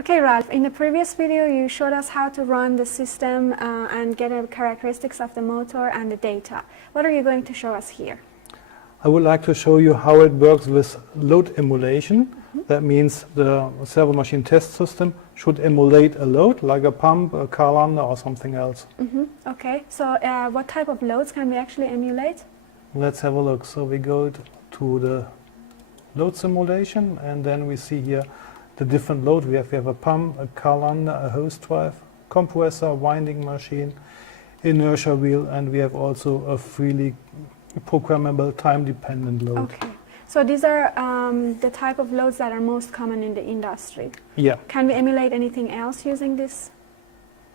Okay, Ralph, in the previous video you showed us how to run the system and get the characteristics of the motor and the data. What are you going to show us here? I would like to show you how it works with load emulation. That means the servo machine test system should emulate a load, like a pump, a car lander, or something else. Okay, so what type of loads can we actually emulate? Let's have a look. So we go to the load simulation, and then we see here the different load. We have a pump, a car lander, a hose drive, compressor, winding machine, inertia wheel, and we have also a freely programmable time-dependent load. Okay, so these are the type of loads that are most common in the industry. Yeah. Can we emulate anything else using this?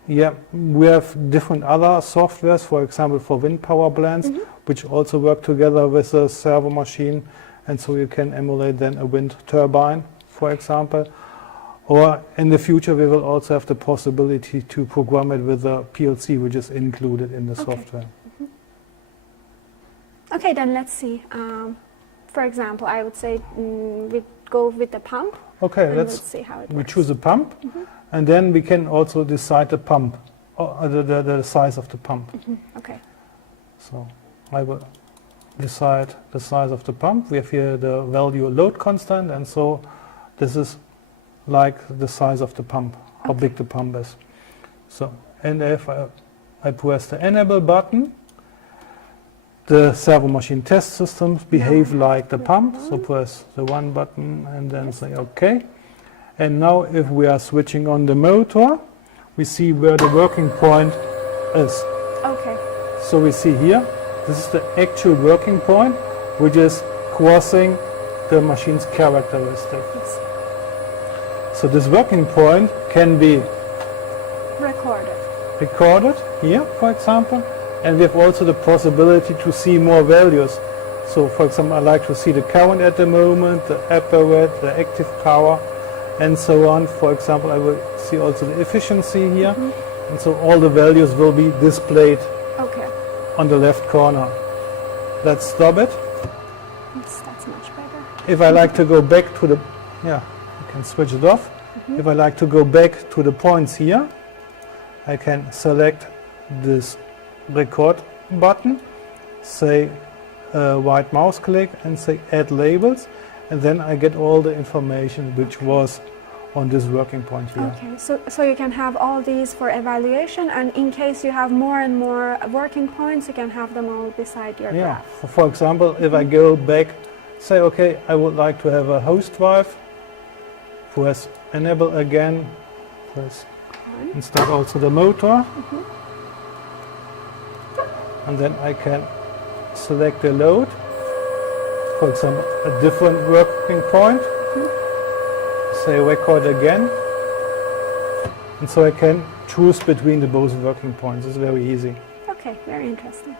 Yeah, we have different other softwares, for example, for wind power plants, which also work together with a servo machine, and so you can emulate then a wind turbine, for example. Or in the future, we will also have the possibility to program it with a PLC, which is included in the software. Okay, then let's see. For example, I would say we go with the pump. Okay, let's see how it works. We choose a pump, and then we can also decide the pump, or the size of the pump. Okay. So I will decide the size of the pump. We have here the value load constant, and so this is like the size of the pump, how big the pump is. So, and if I press the enable button, the servo machine test systems behave like the pump. So press the 1 button and then say OK. And now if we are switching on the motor, we see where the working point is. Okay. So we see here, this is the actual working point, which is crossing the machine's characteristics. Yes. So this working point can be recorded here, for example, and we have also the possibility to see more values. So for example, I like to see the current at the moment, the apparate, the active power, and so on. For example, I will see also the efficiency here, and so all the values will be displayed on the left corner. Let's stop it. Yes, that's much better. If I like to go back to the, you can switch it off. If I like to go back to the points here, I can select this record button, say right mouse click and say add labels, and then I get all the information which was on this working point here. Okay, so you can have all these for evaluation, and in case you have more and more working points, you can have them all beside your graph. For example, if I go back, say okay, I would like to have a hose drive, press enable again, press and start also the motor, and then I can select the load, for example a different working point, say record again, and so I can choose between the both working points. It's very easy. Okay, very interesting.